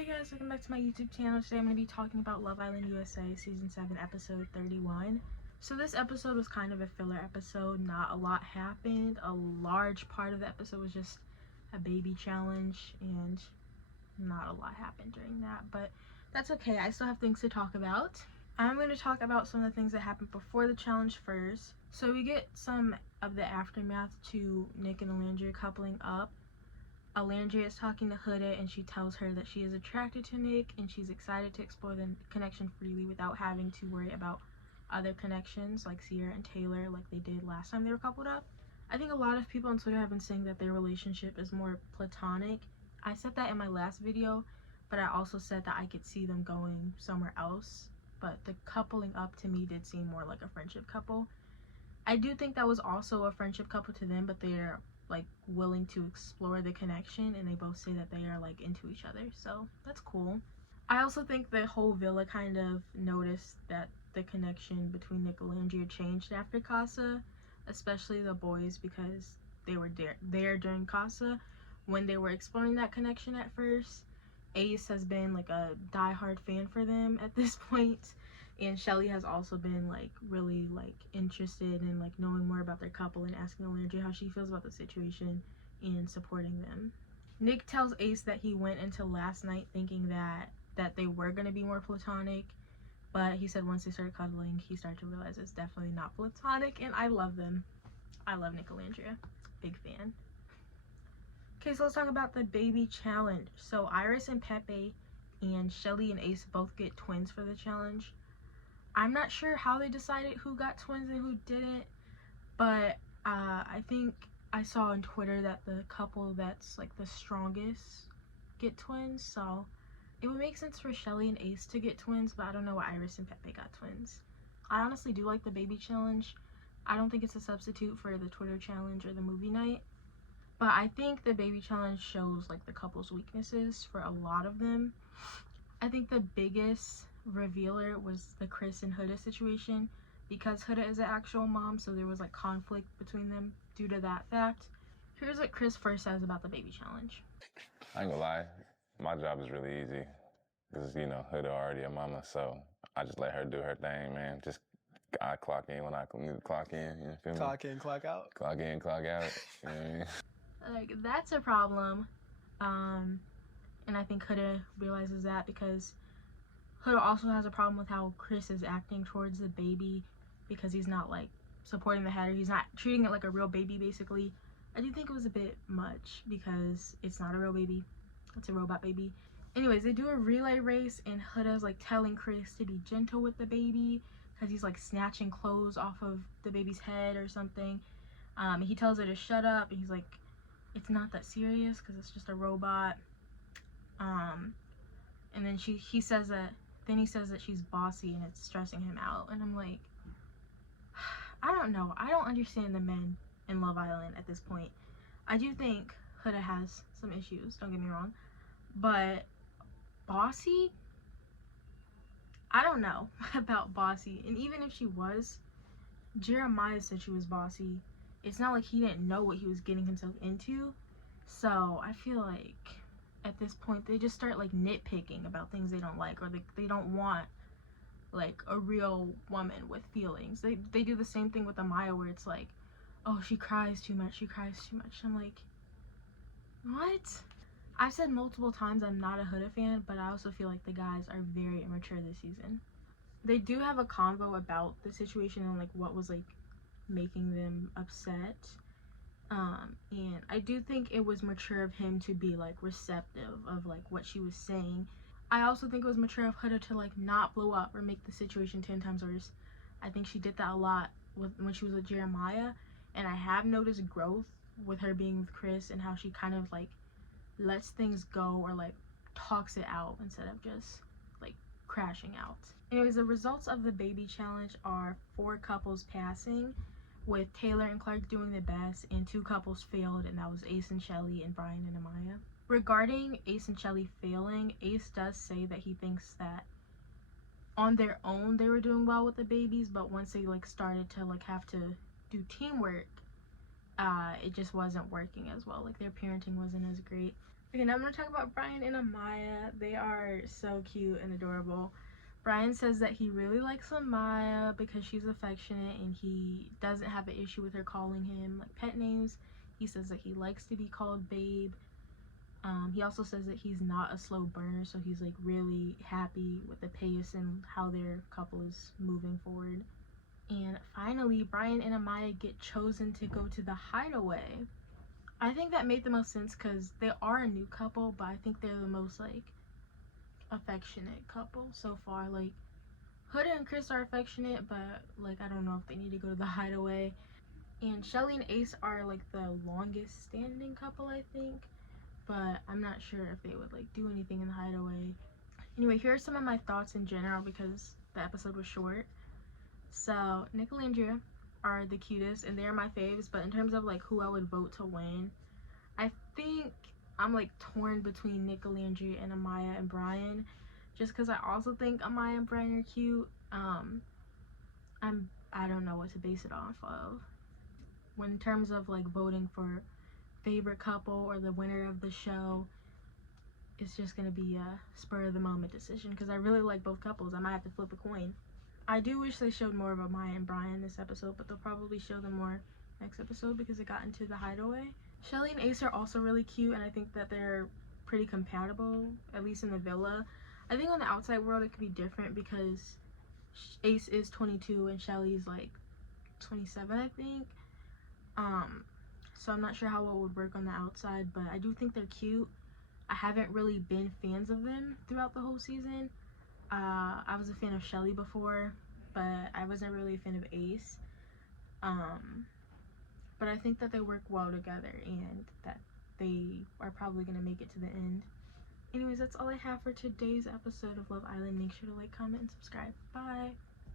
Hey guys, welcome back to my YouTube channel. Today I'm going to be talking about Love Island USA Season 7 Episode 31. So this episode was kind of a filler episode. Not a lot happened. A large part of the episode was just a baby challenge and not a lot happened during that. But that's okay. I still have things to talk about. I'm going to talk about some of the things that happened before the challenge first. So we get some of the aftermath to Nick and Alandria coupling up. Alandria is talking to Huda and she tells her that she is attracted to Nick and she's excited to explore the connection freely without having to worry about other connections like Sierra and Taylor like they did last time they were coupled up. I think a lot of people on Twitter have been saying that their relationship is more platonic. I said that in my last video, but I also said that I could see them going somewhere else. But the coupling up to me did seem more like a friendship couple. I do think that was also a friendship couple to them, but they're like willing to explore the connection and they both say that they are like into each other, so that's cool. I also think the whole villa kind of noticed that the connection between Nick and Alandria changed after Casa, especially the boys, because they were there during Casa when they were exploring that connection at first. Ace has been like a diehard fan for them at this point, and Shelly has also been like really like interested in like knowing more about their couple and asking Alandria how she feels about the situation and supporting them. Nick tells Ace that he went into last night thinking that they were going to be more platonic, but he said once they started cuddling he started to realize it's definitely not platonic, and I love them. I love Nick and Alandria, big fan. Okay, so let's talk about the baby challenge. So Iris and Pepe and Shelly and Ace both get twins for the challenge. I'm not sure how they decided who got twins and who didn't, but I think I saw on Twitter that the couple that's like the strongest get twins, so it would make sense for Shelly and Ace to get twins, but I don't know why Iris and Pepe got twins. I honestly do like the baby challenge. I don't think it's a substitute for the Twitter challenge or the movie night, but I think the baby challenge shows like the couple's weaknesses for a lot of them. I think the biggest revealer was the Chris and Huda situation, because Huda is an actual mom, so there was like conflict between them due to that fact. Here's what Chris first says about the baby challenge. I ain't gonna lie, my job is really easy because, you know, Huda already a mama, so I just let her do her thing, man. Just I clock in when I need to clock in, you feel me? Clock in, clock out. Clock in, clock out, you know what I mean? Like, that's a problem. And I think Huda realizes that, because Huda also has a problem with how Chris is acting towards the baby, because he's not like supporting the header. He's not treating it like a real baby, basically. I do think it was a bit much because it's not a real baby. It's a robot baby. Anyways, they do a relay race and Huda's like telling Chris to be gentle with the baby because he's like snatching clothes off of the baby's head or something. He tells her to shut up and he's like, it's not that serious because it's just a robot. And then he says that she's bossy and it's stressing him out, and I'm like, I don't know. I don't understand the men in Love Island at this point. I do think Huda has some issues, don't get me wrong, but bossy? I don't know about bossy. And even if she was, Jeremiah said she was bossy. It's not like he didn't know what he was getting himself into. So I feel like at this point they just start like nitpicking about things they don't like, or they don't want like a real woman with feelings. They do the same thing with Amaya, where it's like, oh, she cries too much, I'm like, what? I've said multiple times I'm not a Huda fan, but I also feel like the guys are very immature this season. They do have a convo about the situation and like what was like making them upset. And I do think it was mature of him to be like receptive of like what she was saying. I also think it was mature of Huda to like not blow up or make the situation 10 times worse. I think she did that a lot when she was with Jeremiah, and I have noticed growth with her being with Chris and how she kind of like lets things go or like talks it out instead of just like crashing out. Anyways, the results of the baby challenge are 4 couples passing, with Taylor and Clark doing the best, and 2 couples failed, and that was Ace and Shelly and Brian and Amaya. Regarding Ace and Shelly failing, Ace does say that he thinks that on their own they were doing well with the babies, but once they like started to like have to do teamwork, it just wasn't working as well. Like their parenting wasn't as great. Okay, now I'm gonna talk about Brian and Amaya. They are so cute and adorable. Brian says that he really likes Amaya because she's affectionate and he doesn't have an issue with her calling him like pet names. He says that he likes to be called babe. He also says that he's not a slow burner, so he's like really happy with the pace and how their couple is moving forward. And finally, Brian and Amaya get chosen to go to the hideaway. I think that made the most sense because they are a new couple, but I think they're the most like affectionate couple so far. Like Huda and Chris are affectionate, but like I don't know if they need to go to the hideaway. And Shelly and Ace are like the longest standing couple, I think, but I'm not sure if they would like do anything in the hideaway. Anyway, here are some of my thoughts in general because the episode was short. So Nick and Andrea are the cutest and they're my faves, but in terms of like who I would vote to win, I think I'm like torn between Nicolandria and Amaya and Brian, just because I also think Amaya and Brian are cute. I don't know what to base it off of. When in terms of like voting for favorite couple or the winner of the show, it's just gonna be a spur of the moment decision because I really like both couples. I might have to flip a coin. I do wish they showed more of Amaya and Brian this episode, but they'll probably show them more next episode because it got into the hideaway. Shelly and Ace are also really cute, and I think that they're pretty compatible, at least in the villa. I think on the outside world it could be different because Ace is 22 and Shelly's like 27, I think. So I'm not sure how it would work on the outside, but I do think they're cute. I haven't really been fans of them throughout the whole season. I was a fan of Shelly before, but I wasn't really a fan of Ace. But I think that they work well together and that they are probably going to make it to the end. Anyways, that's all I have for today's episode of Love Island. Make sure to like, comment, and subscribe. Bye!